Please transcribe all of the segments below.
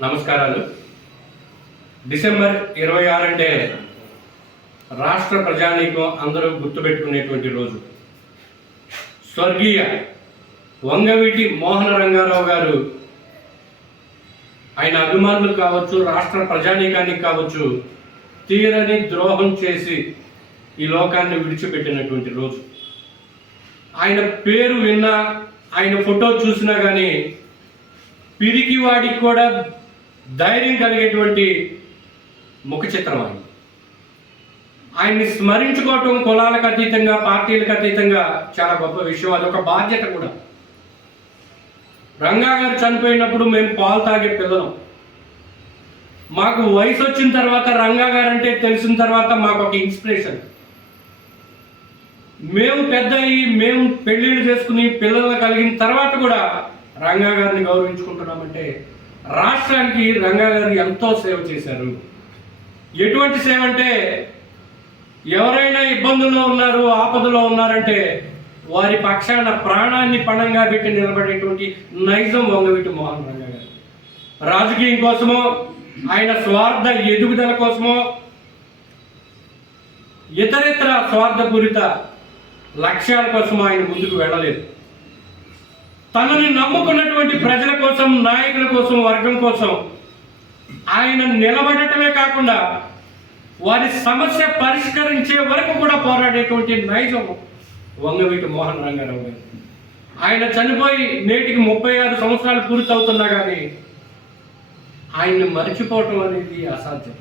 నమస్కారాలు. డిసెంబర్ ఇరవై ఆరు అంటే రాష్ట్ర ప్రజానీకం అందరూ గుర్తుపెట్టుకునేటువంటి రోజు. స్వర్గీయ వంగవీటి మోహన రంగారావు గారు ఆయన అభిమానులు కావచ్చు రాష్ట్ర ప్రజానీకానికి కావచ్చు తీరని ద్రోహం చేసి ఈ లోకాన్ని విడిచిపెట్టినటువంటి రోజు. ఆయన పేరు విన్నా ఆయన ఫోటో చూసినా కానీ పిరికివాడికి కూడా ధైర్యం కలిగేటువంటి ముఖ చిత్రం ఆయన ఆయన్ని స్మరించుకోవటం కులాలకు అతీతంగా పార్టీలకు అతీతంగా చాలా గొప్ప విషయం. అది ఒక బాధ్యత కూడా. రంగా గారు చనిపోయినప్పుడు మేము పాలు తాగే పిల్లలం. మాకు వయసు వచ్చిన తర్వాత రంగా గారు అంటే తెలిసిన తర్వాత మాకు ఒక ఇన్స్పిరేషన్. మేము పెద్ద అయ్యి మేము పెళ్ళిళ్ళు చేసుకుని పిల్లలు కలిగిన తర్వాత కూడా రంగా గారిని గౌరవించుకుంటున్నామంటే రాష్ట్రానికి రంగా గారు ఎంతో సేవ చేశారు. ఎటువంటి సేవ అంటే ఎవరైనా ఇబ్బందుల్లో ఉన్నారు ఆపదలో ఉన్నారంటే వారి పక్షాన ప్రాణాన్ని పణంగా పెట్టి నిలబడేటువంటి నైజం వంగవీటి మోహన్ రంగా గారు రాజకీయం కోసమో ఆయన స్వార్థ ఎదుగుదల కోసమో ఇతరితర స్వార్థపూరిత లక్ష్యాల కోసం ఆయన ముందుకు వెళ్ళలేదు. తనని నమ్ముకున్నటువంటి ప్రజల కోసం నాయకుల కోసం వర్గం కోసం ఆయన నిలబడటమే కాకుండా వారి సమస్య పరిష్కరించే వరకు కూడా పోరాడేటువంటి నైజం వంగవీటి మోహన్ రంగారావు గారు. ఆయన చనిపోయి నేటికి ముప్పై ఆరు సంవత్సరాలు పూర్తవుతున్నా కానీ ఆయన్ని మర్చిపోవటం అనేది అసాధ్యం.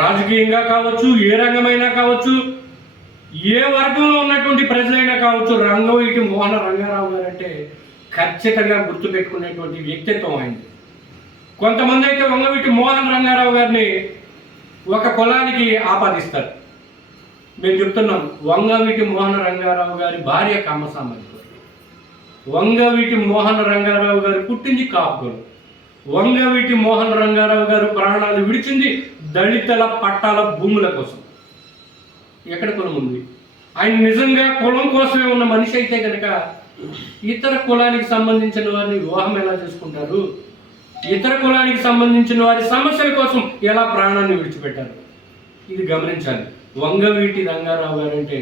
రాజకీయంగా కావచ్చు ఏ రంగమైనా కావచ్చు ఏ వర్గంలో ఉన్నటువంటి ప్రజలైనా కావచ్చు రంగవీటి మోహన రంగారావు గారు అంటే ఖచ్చితంగా గుర్తుపెట్టుకునేటువంటి వ్యక్తిత్వం అయింది కొంతమంది అయితే వంగవీటి మోహన్ రంగారావు గారిని ఒక కులానికి ఆపాదిస్తారు. మేము చెప్తున్నాం వంగవీటి మోహన రంగారావు గారి భార్య కమ్మసామర్థి వంగవీటి మోహన రంగారావు గారు పుట్టింది కాపుగలు వంగవీటి మోహన్ రంగారావు గారు ప్రాణాలు విడిచింది దళితుల పట్టాల భూముల కోసం. ఎక్కడ కులం ఉంది? ఆయన నిజంగా కులం కోసమే ఉన్న మనిషి అయితే కనుక ఇతర కులానికి సంబంధించిన వారిని వివాహం ఎలా చేసుకుంటారు? ఇతర కులానికి సంబంధించిన వారి సమస్యల కోసం ఎలా ప్రాణాన్ని విడిచిపెట్టారు? ఇది గమనించాలి. వంగవీటి రంగారావు గారంటే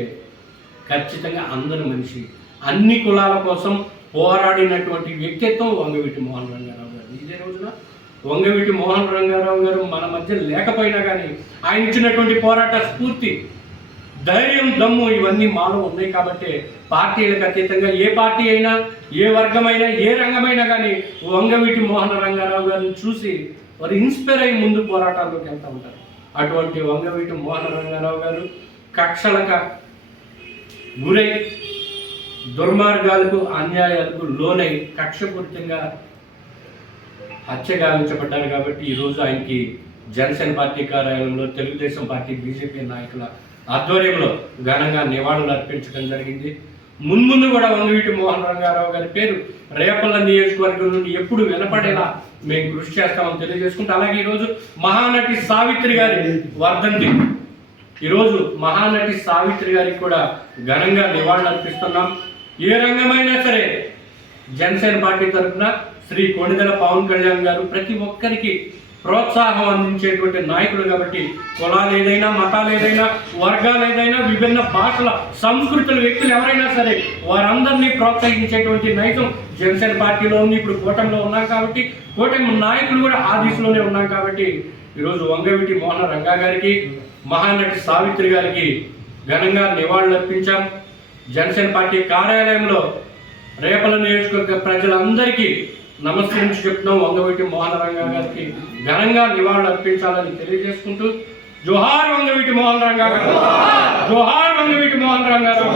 ఖచ్చితంగా అందరి మనిషి. అన్ని కులాల కోసం పోరాడినటువంటి వ్యక్తిత్వం వంగవీటి మోహన్ రంగారావు గారు ఇదే రోజున వంగవీటి మోహన్ రంగారావు గారు మన మధ్య లేకపోయినా కానీ ఆయన ఇచ్చినటువంటి పోరాట స్ఫూర్తి ధైర్యం దమ్ము ఇవన్నీ మాలో ఉన్నాయి కాబట్టి పార్టీలకు అతీతంగా ఏ పార్టీ అయినా ఏ వర్గమైనా ఏ రంగమైనా కానీ వంగవీటి మోహన రంగారావు గారిని చూసి వారు ఇన్స్పైర్ అయ్యి ముందు పోరాటాల్లోకి వెళ్తూ ఉంటారు. అటువంటి వంగవీటి మోహన రంగారావు గారు కక్షలక గురై దుర్మార్గాలకు అన్యాయాలకు లోనై కక్షపూరితంగా హత్యగావించబడ్డారు కాబట్టి ఈరోజు ఆయనకి జనసేన పార్టీ కార్యాలయంలో తెలుగుదేశం పార్టీ బీజేపీ నాయకుల ఆధ్వర్యంలో ఘనంగా నివాళులు అర్పించడం జరిగింది. మున్ముందు కూడా వందవీటి మోహన్ రంగారావు గారి పేరు రేపల్ల నియోజకవర్గం నుండి ఎప్పుడు వెనపడేలా మేము కృషి చేస్తామని తెలియజేసుకుంటూ అలాగే ఈరోజు మహానటి సావిత్రి గారి వర్ధంతి. ఈరోజు మహానటి సావిత్రి గారికి కూడా ఘనంగా నివాళులు అర్పిస్తున్నాం. ఏ రంగమైనా సరే జనసేన పార్టీ తరఫున శ్రీ కొణిదల పవన్ కళ్యాణ్ గారు ప్రతి ఒక్కరికి ప్రోత్సాహం అందించేటువంటి నాయకుడు కాబట్టి కులాలు ఏదైనా మతాలు ఏదైనా వర్గాలు ఏదైనా విభిన్న భాషల సంస్కృతుల వ్యక్తులు ఎవరైనా సరే వారందరినీ ప్రోత్సహించేటువంటి నైజం జనసేన పార్టీలో ఉంది. ఇప్పుడు కూటమిలో ఉన్నాం కాబట్టి కూటమి నాయకులు కూడా ఆ దిశలోనే ఉన్నాం కాబట్టి ఈరోజు వంగవిటి మోహన రంగా గారికి మహానటి సావిత్రి గారికి ఘనంగా నివాళులు అర్పించాం. జనసేన పార్టీ కార్యాలయంలో రేపల నియోజకవర్గ ప్రజలందరికీ నమస్కరించి చెప్తున్నాం వంగవీటి మోహన రంగా గారికి ఘనంగా నివాళులు అర్పించాలని తెలియజేసుకుంటూ జోహార్ వంగవీటి మోహన్ రంగా గారు. జోహార్ వంగవీటి మోహన్ రంగా గారు.